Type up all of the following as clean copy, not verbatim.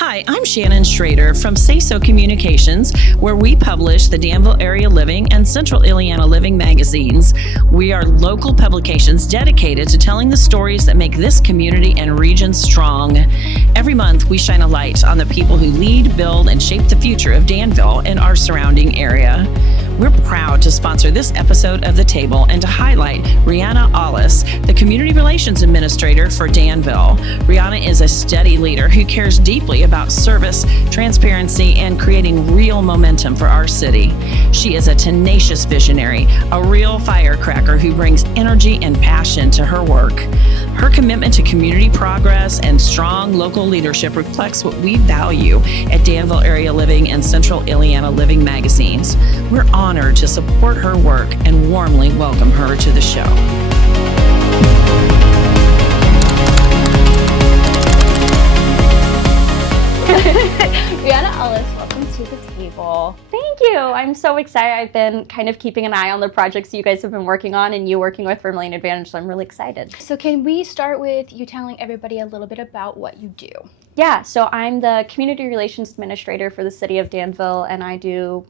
Hi, I'm Shannon Schrader from Say So Communications, where we publish the Danville Area Living and Central Ileana Living magazines. We are local publications dedicated to telling the stories that make this community and region strong. Every month, we shine a light on the people who lead, build, and shape the future of Danville and our surrounding area. We're proud to sponsor this episode of The Table and to highlight Rheanna Ollis, the Community Relations Administrator for Danville. Rheanna is a steady leader who cares deeply about service, transparency, and creating real momentum for our city. She is a tenacious visionary, a real firecracker who brings energy and passion to her work. Her commitment to community progress and strong local leadership reflects what we value at Danville Area Living and Central Ileana Living magazines. We're honored to support her work and warmly welcome her to the show. Rheanna Ollis, welcome to the table. Thank you. I'm so excited. I've been kind of keeping an eye on the projects you guys have been working on and you working with Vermilion Advantage, so I'm really excited. So can we start with you telling everybody a little bit about what you do? Yeah, so I'm the Community Relations Administrator for the City of Danville, and I do,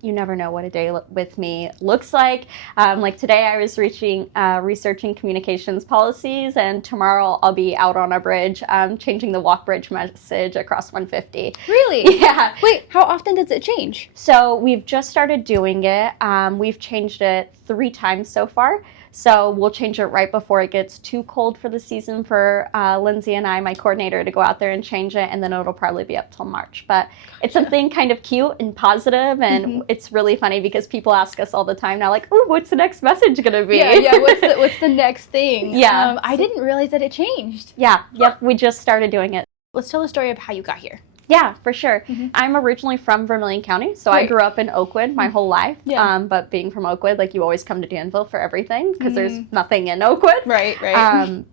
you never know what a day with me looks like. Like today I was researching communications policies, and tomorrow I'll be out on a bridge changing the walk bridge message across 150. Really? Yeah. Wait, how often does it change? So we've just started doing it. We've changed it 3 times so far. So we'll change it right before it gets too cold for the season for Lindsay and I, my coordinator, to go out there and change it, and then it'll probably be up till March. But it's something kind of cute and positive, and it's really funny because people ask us all the time now, like, "Ooh, what's the next message gonna be?" Yeah. What's the next thing? Yeah. I didn't realize that it changed. Yeah. Yep. We just started doing it. Let's tell the story of how you got here. Yeah, for sure. I'm originally from Vermilion County, so I grew up in Oakwood my whole life. Yeah. But being from Oakwood, like, you always come to Danville for everything because there's nothing in Oakwood. Right.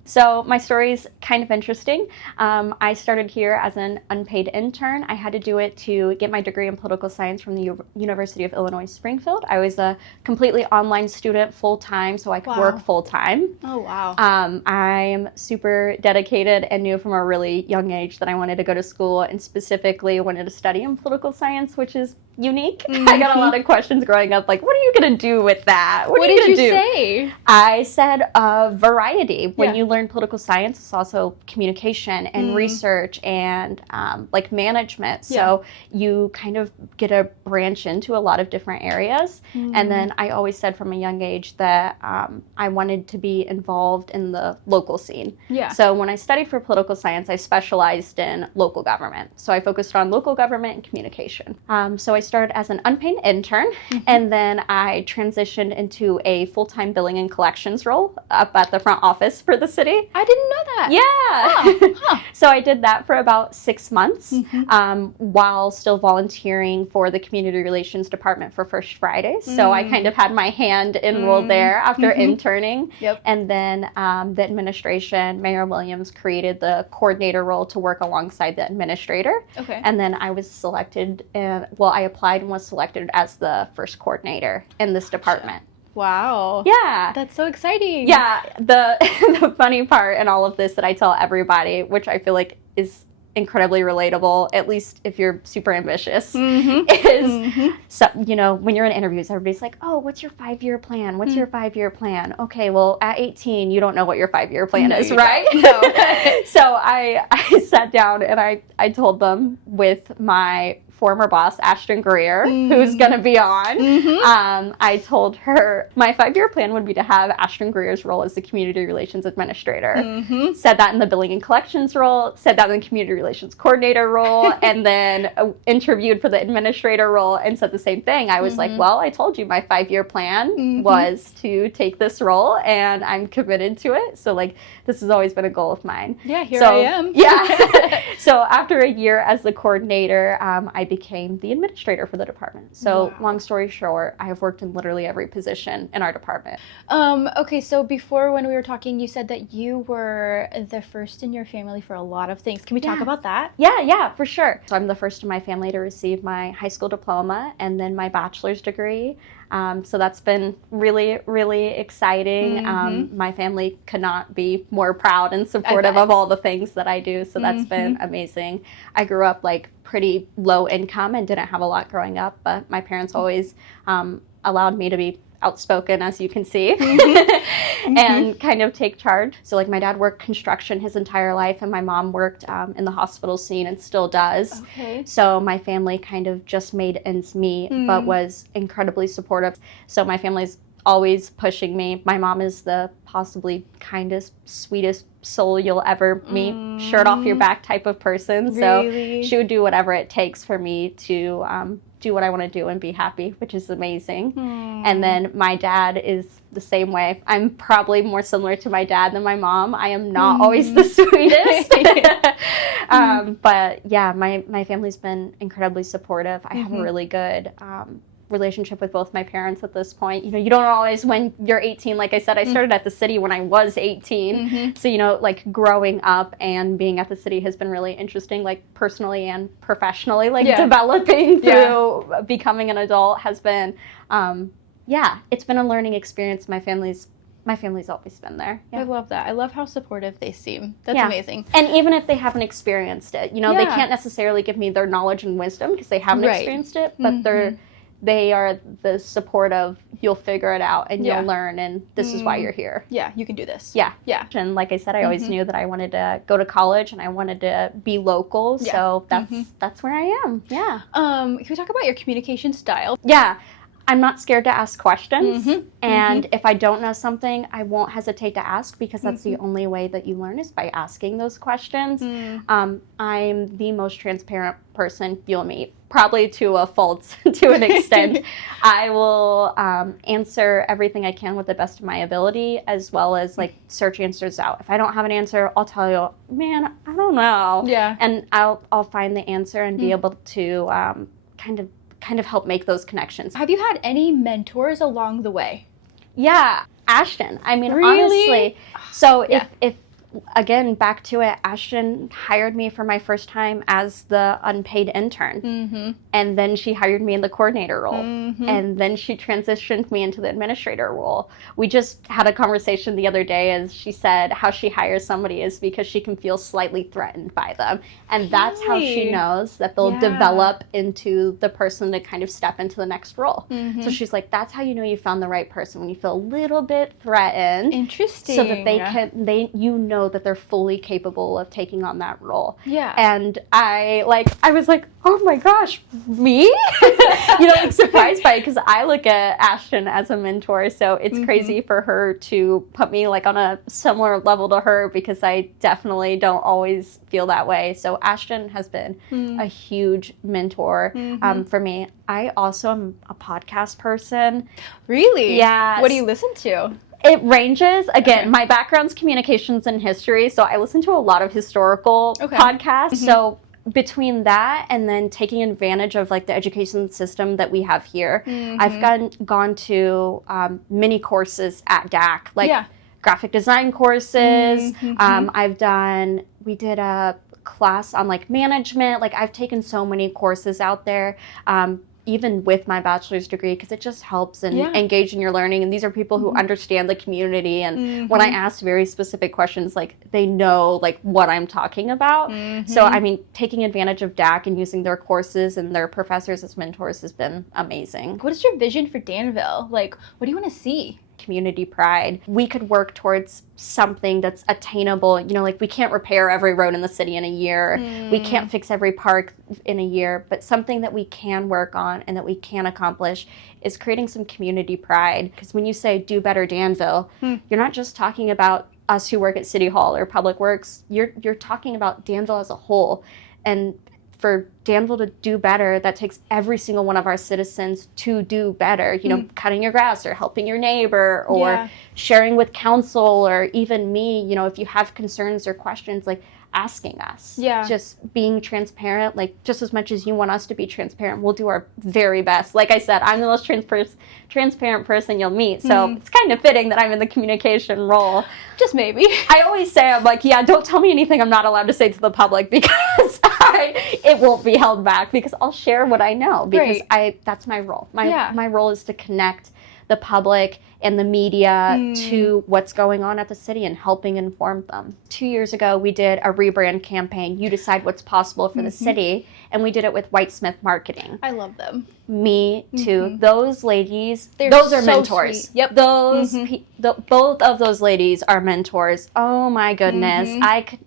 So my story's kind of interesting. I started here as an unpaid intern. I had to do it to get my degree in political science from the University of Illinois Springfield. I was a completely online student full-time, so I could work full-time. Oh, wow. I'm super dedicated and knew from a really young age that I wanted to go to school, and specifically wanted to study in political science, which is unique. I got a lot of questions growing up, like, what are you going to do with that? What are you going to do? Say? I said variety. When you learn political science, it's also communication and research and like management. So you kind of get a branch into a lot of different areas. And then I always said from a young age that I wanted to be involved in the local scene. Yeah. So when I studied for political science, I specialized in local government. So I focused on local government and communication. So I started as an unpaid intern, and then I transitioned into a full-time billing and collections role up at the front office for the city. I didn't know that. Yeah. So I did that for about 6 months while still volunteering for the Community Relations Department for First Fridays. So I kind of had my hand enrolled there after interning. Yep. And then the administration, Mayor Williams, created the coordinator role to work alongside the administrator. Okay. And then I was selected, I applied and was selected as the first coordinator in this department. Wow. Yeah. That's so exciting. Yeah. The funny part in all of this that I tell everybody, which I feel like is incredibly relatable, at least if you're super ambitious, is, so, you know, when you're in interviews, everybody's like, oh, what's your 5-year plan? What's your 5-year plan? Okay, well, at 18, you don't know what your 5-year plan is, right? No. So I sat down and I told them with my former boss, Ashton Greer, who's going to be on. I told her my 5-year plan would be to have Ashton Greer's role as the Community Relations Administrator. Said that in the Billing and Collections role, said that in the Community Relations Coordinator role, and then interviewed for the Administrator role and said the same thing. I was like, well, I told you my 5-year plan was to take this role, and I'm committed to it. So, like, this has always been a goal of mine. Yeah, here I am. Yeah. So after a year as the coordinator, I became the administrator for the department. So long story short, I have worked in literally every position in our department. Okay, so before when we were talking, you said that you were the first in your family for a lot of things. Can we talk about that? Yeah, for sure. So I'm the first in my family to receive my high school diploma and then my bachelor's degree. So that's been really, really exciting. My family could not be more proud and supportive of all the things that I do. So that's been amazing. I grew up like pretty low income and didn't have a lot growing up, but my parents always allowed me to be outspoken, as you can see, and kind of take charge. So like my dad worked construction his entire life, and my mom worked in the hospital scene and still does. So my family kind of just made ends meet, but was incredibly supportive. So my family's always pushing me. My mom is the possibly kindest, sweetest soul you'll ever meet, shirt off your back type of person. So she would do whatever it takes for me to do what I want to do and be happy, which is amazing. And then my dad is the same way. I'm probably more similar to my dad than my mom. I am not always the sweetest. But yeah, my family's been incredibly supportive. I have a really good relationship with both my parents at this point. You know, you don't always, when you're 18, like I said, I started at the city when I was 18. So, you know, like growing up and being at the city has been really interesting, like personally and professionally, like developing through becoming an adult has been, it's been a learning experience. My family's always been there. I love that. I love how supportive they seem. That's amazing. And even if they haven't experienced it, you know, they can't necessarily give me their knowledge and wisdom because they haven't experienced it, but they are the support of, you'll figure it out and you'll learn, and this is why you're here. Yeah, you can do this. Yeah. And like I said, I always knew that I wanted to go to college and I wanted to be local, so that's where I am. Yeah. Can we talk about your communication style? Yeah. I'm not scared to ask questions, and if I don't know something, I won't hesitate to ask, because that's the only way that you learn, is by asking those questions. I'm the most transparent person you'll meet, probably to a fault to an extent. I will answer everything I can with the best of my ability, as well as like search answers out. If I don't have an answer, I'll tell you, man, I don't know. Yeah. And I'll find the answer and be able to kind of help make those connections. Have you had any mentors along the way? Yeah, Ashton. I mean, honestly. So if again, back to it, Ashton hired me for my first time as the unpaid intern. And then she hired me in the coordinator role. And then she transitioned me into the administrator role. We just had a conversation the other day, as she said how she hires somebody is because she can feel slightly threatened by them. And that's how she knows that they'll develop into the person to kind of step into the next role. So she's like, that's how you know you found the right person, when you feel a little bit threatened. Interesting. So that you know that they're fully capable of taking on that role. Yeah. And I was like, oh my gosh, me? You know, like surprised by it, because I look at Ashton as a mentor, so it's crazy for her to put me like on a similar level to her, because I definitely don't always feel that way. So Ashton has been a huge mentor for me. I also am a podcast person. Really? Yeah. What do you listen to? It ranges. Again, my background's communications and history, so I listen to a lot of historical podcasts. So between that and then taking advantage of like the education system that we have here, I've gone to mini courses at DAC, like graphic design courses. We did a class on like management. Like I've taken so many courses out there. Even with my bachelor's degree, because it just helps and engage in your learning. And these are people who understand the community. And when I ask very specific questions, like they know like what I'm talking about. So, I mean, taking advantage of DAC and using their courses and their professors as mentors has been amazing. What is your vision for Danville? Like, what do you want to see? Community pride. We could work towards something that's attainable. You know, like we can't repair every road in the city in a year. We can't fix every park in a year, but something that we can work on and that we can accomplish is creating some community pride. Because when you say do better Danville, you're not just talking about us who work at City Hall or Public Works. You're talking about Danville as a whole. And for Danville to do better, that takes every single one of our citizens to do better. You know, cutting your grass or helping your neighbor or sharing with council, or even me, you know, if you have concerns or questions, like asking us. Yeah. Just being transparent, like just as much as you want us to be transparent, we'll do our very best. Like I said, I'm the most transparent person you'll meet. So it's kind of fitting that I'm in the communication role. Just maybe. I always say, I'm like, yeah, don't tell me anything I'm not allowed to say to the public, because it won't be held back because I'll share what I know because that's my role. My role is to connect the public and the media to what's going on at the city and helping inform them. 2 years ago, we did a rebrand campaign, You Decide What's Possible for the City, and we did it with Whitesmith Marketing. I love them. Me too. Those ladies, those are mentors. Sweet. Yep. Those both of those ladies are mentors. Oh my goodness. I could,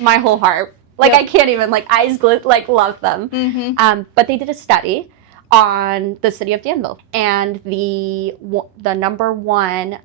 my whole heart. Like I can't even, like eyes glit, like love them. But they did a study on the city of Danville, and the number one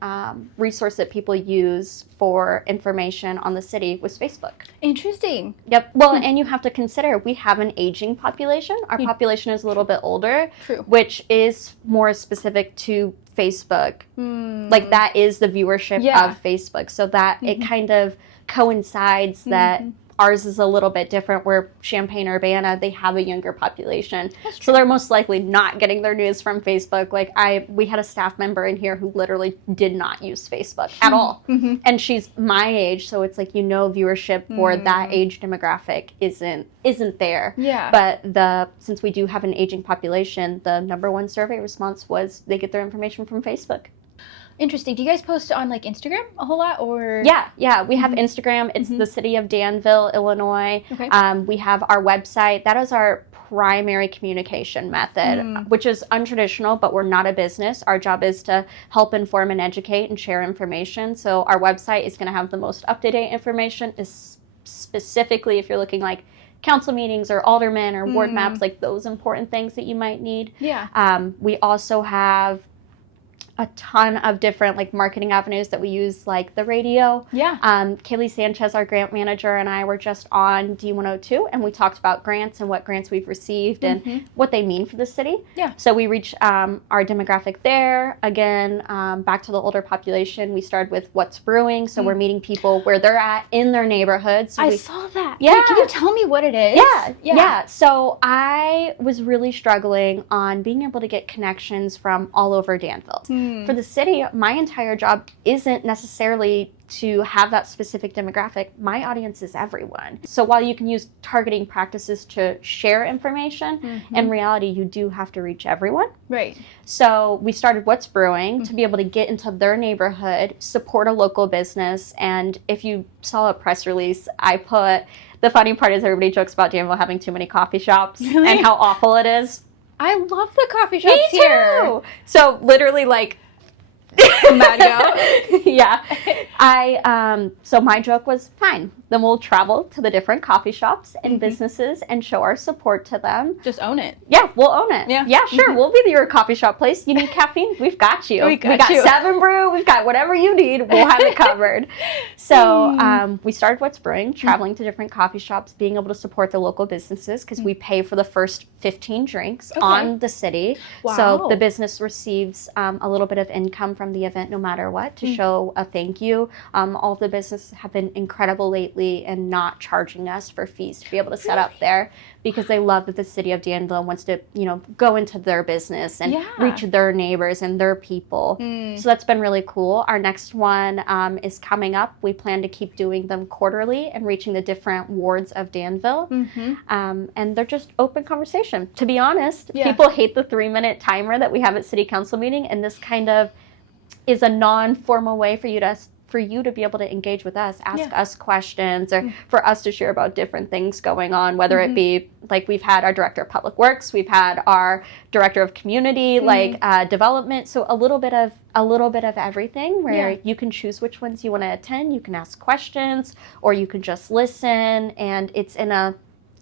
resource that people use for information on the city was Facebook. Interesting. Yep. Well, and you have to consider we have an aging population. Our population is a little bit older, which is more specific to Facebook. Like that is the viewership of Facebook, so that it kind of coincides that ours is a little bit different, where Champaign-Urbana, they have a younger population. So they're most likely not getting their news from Facebook. Like we had a staff member in here who literally did not use Facebook at all. And she's my age, so it's like, viewership for that age demographic isn't there. Yeah. But since we do have an aging population, the number one survey response was they get their information from Facebook. Interesting. Do you guys post on like Instagram a whole lot, or? Yeah. We have Instagram. It's the city of Danville, Illinois. Okay. We have our website. That is our primary communication method, which is untraditional, but we're not a business. Our job is to help inform and educate and share information. So our website is going to have the most up-to-date information, specifically if you're looking like council meetings or aldermen or ward maps, like those important things that you might need. Yeah. We also have a ton of different like marketing avenues that we use, like the radio. Yeah. Kaylee Sanchez, our grant manager, and I were just on D102, and we talked about grants and what grants we've received and what they mean for the city. Yeah. So we reached our demographic there. Again, back to the older population, we started with What's Brewing. So we're meeting people where they're at in their neighborhoods. So I saw that. Yeah. Can you tell me what it is? Yeah. So I was really struggling on being able to get connections from all over Danville. For the city, my entire job isn't necessarily to have that specific demographic. My audience is everyone. So while you can use targeting practices to share information, in reality, you do have to reach everyone. Right. So we started What's Brewing to be able to get into their neighborhood, support a local business. And if you saw a press release, I put, the funny part is everybody jokes about Danville having too many coffee shops and how awful it is. I love the coffee shops here. So literally, like, yeah. So my joke was, fine, then we'll travel to the different coffee shops and businesses and show our support to them. Just own it. Yeah, we'll own it. Yeah, sure. We'll be your coffee shop place. You need caffeine? We've got you. We got 7 Brew. We've got whatever you need. We'll have it covered. So we started What's Brewing, traveling to different coffee shops, being able to support the local businesses because we pay for the first 15 drinks on the city. Wow. So the business receives a little bit of income from the event no matter what to show a thank you. All of the businesses have been incredible lately and not charging us for fees to be able to set up there because they love that the city of Danville wants to, go into their business and reach their neighbors and their people. So that's been really cool. Our next one is coming up. We plan to keep doing them quarterly and reaching the different wards of Danville. And they're just open conversation. To be honest, people hate the 3-minute timer that we have at city council meeting, and this kind of is a non-formal way for you to be able to engage with us, ask us questions, or for us to share about different things going on, whether it be like we've had our director of public works, we've had our director of community development, so a little bit of everything where you can choose which ones you want to attend, you can ask questions, or you can just listen, and it's in a,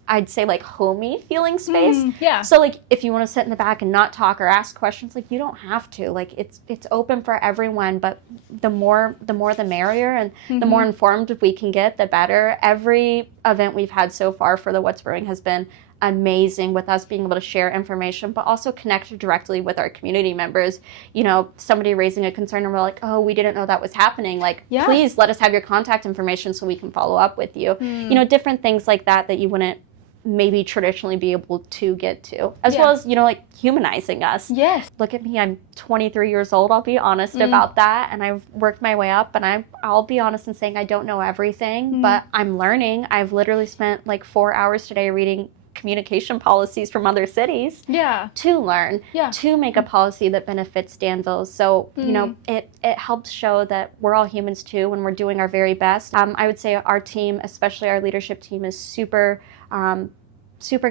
I'd say, like, homey feeling space. So like if you want to sit in the back and not talk or ask questions, like, you don't have to. Like, it's open for everyone, but the more the merrier, and the more informed we can get, the better. Every event we've had so far for the What's Brewing has been amazing, with us being able to share information, but also connect directly with our community members. Somebody raising a concern and we're like, oh, we didn't know that was happening. Like, please let us have your contact information so we can follow up with you. Different things like that you wouldn't maybe traditionally be able to get to, as well as, like humanizing us. Yes. Look at me, I'm 23 years old, I'll be honest about that, and I've worked my way up, and I'll be honest in saying I don't know everything, but I'm learning. I've literally spent like 4 hours today reading communication policies from other cities to learn, to make a policy that benefits Danville. So, it helps show that we're all humans too when we're doing our very best. I would say our team, especially our leadership team, is super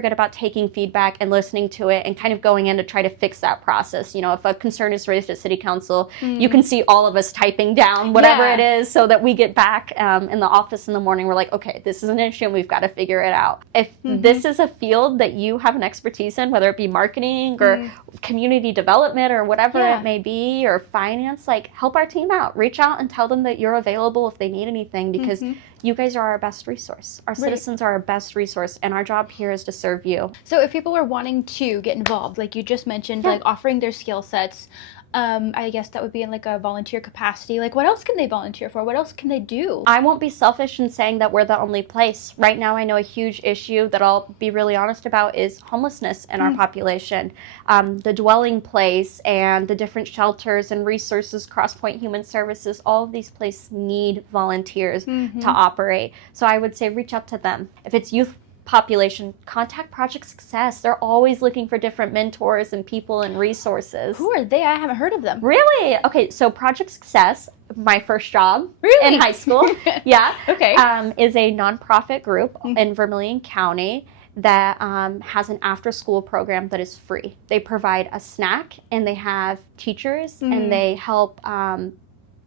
good about taking feedback and listening to it and kind of going in to try to fix that process. If a concern is raised at city council, you can see all of us typing down whatever it is so that we get back in the office in the morning. We're like, okay, this is an issue and we've got to figure it out. If this is a field that you have an expertise in, whether it be marketing or community development or whatever it may be, or finance, like help our team out. Reach out and tell them that you're available if they need anything, because you guys are our best resource. Our citizens are our best resource, and our job here is to serve you. So if people are wanting to get involved, like you just mentioned, like offering their skill sets, I guess that would be in like a volunteer capacity. Like what else can they volunteer for? What else can they do? I won't be selfish in saying that we're the only place. Right now I know a huge issue that I'll be really honest about is homelessness in our population. The dwelling place and the different shelters and resources, Crosspoint Human Services, all of these places need volunteers to operate. So I would say reach out to them. If it's youth population, contact Project Success. They're always looking for different mentors and people and resources. Who are they? I haven't heard of them. Really? Okay, so Project Success, my first job in high school, is a nonprofit group in Vermilion County that has an after-school program that is free. They provide a snack, and they have teachers, and they help.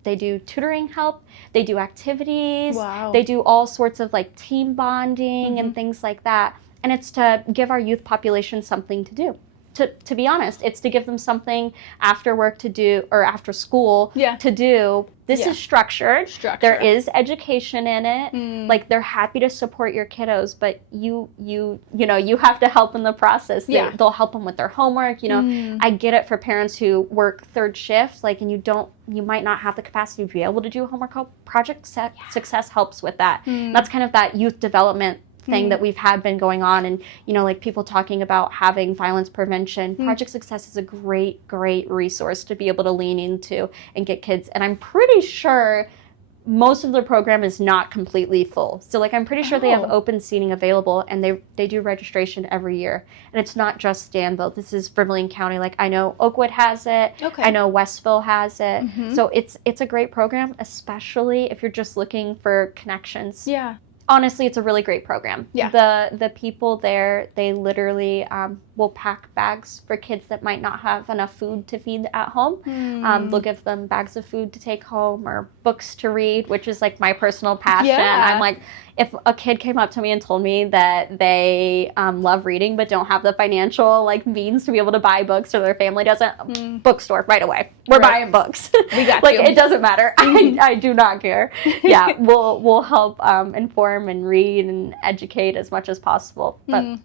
They do tutoring help, they do activities, they do all sorts of like team bonding and things like that. And it's to give our youth population something to do. To be honest, it's to give them something after work to do, or after school to do. This is structured. There is education in it. Like they're happy to support your kiddos, but you have to help in the process. They'll help them with their homework. I get it for parents who work third shift, like, and you might not have the capacity to be able to do homework help. Project Success helps with that. That's kind of that youth development thing that we've been going on, and like people talking about having violence prevention. Project Success is a great resource to be able to lean into and get kids, and I'm pretty sure most of the program is not completely full. So like I'm pretty sure they have open seating available, and they do registration every year. And it's not just Danville. This is Vermilion County. Like I know Oakwood has it. I know Westville has it. So it's a great program, especially if you're just looking for connections. Honestly, it's a really great program. The people there, they literally will pack bags for kids that might not have enough food to feed at home. They'll give them bags of food to take home, or books to read, which is like my personal passion. I'm like, if a kid came up to me and told me that they love reading but don't have the financial like means to be able to buy books, or their family doesn't, bookstore right away. We're buying books. We got like you. It doesn't matter. I do not care. We'll help inform and read and educate as much as possible. But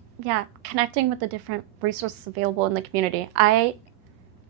connecting with the different resources available in the community.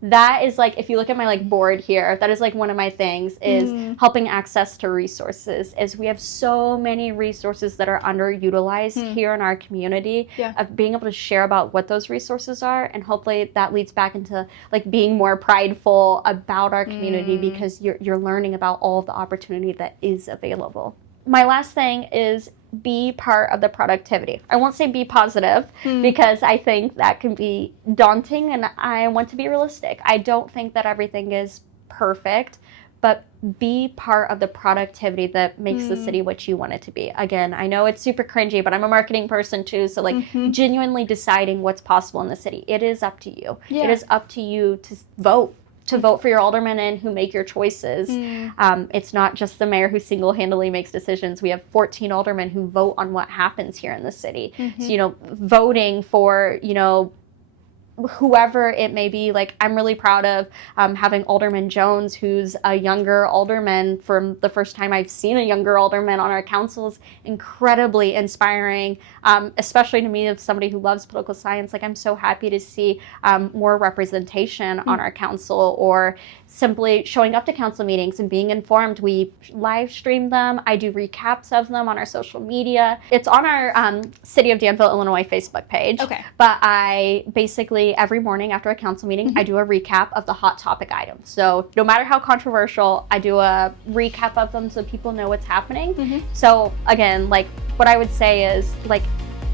That is like, if you look at my like board here, that is like one of my things is helping access to resources. Is we have so many resources that are underutilized here in our community, of being able to share about what those resources are, and hopefully that leads back into like being more prideful about our community, because you're learning about all of the opportunity that is available. My last thing is be part of the productivity. I won't say be positive, because I think that can be daunting, and I want to be realistic. I don't think that everything is perfect, but be part of the productivity that makes the city what you want it to be. Again, I know it's super cringy, but I'm a marketing person too, so like genuinely deciding what's possible in the city. It is up to you. It is up to you to vote. To vote for your aldermen and who make your choices. It's not just the mayor who single-handedly makes decisions. We have 14 aldermen who vote on what happens here in the city. So, voting for, whoever it may be. Like, I'm really proud of having Alderman Jones, who's a younger alderman. From the first time I've seen a younger alderman on our councils, incredibly inspiring, especially to me, as somebody who loves political science. Like, I'm so happy to see more representation on our council, or simply showing up to council meetings and being informed. We live stream them. I do recaps of them on our social media. It's on our City of Danville, Illinois Facebook page. Okay. But I basically, every morning after a council meeting, I do a recap of the hot topic items. So no matter how controversial, I do a recap of them so people know what's happening. So again, like, what I would say is, like,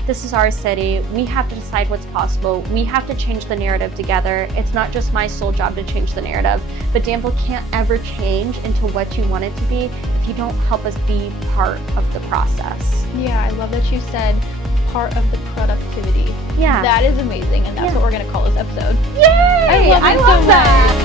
this is our city. We have to decide what's possible. We have to change the narrative together. It's not just my sole job to change the narrative, but Danville can't ever change into what you want it to be if you don't help us be part of the process. Yeah, I love that you said part of the productivity. Yeah. That is amazing, and that's what we're going to call this episode. Yay! I love it so much.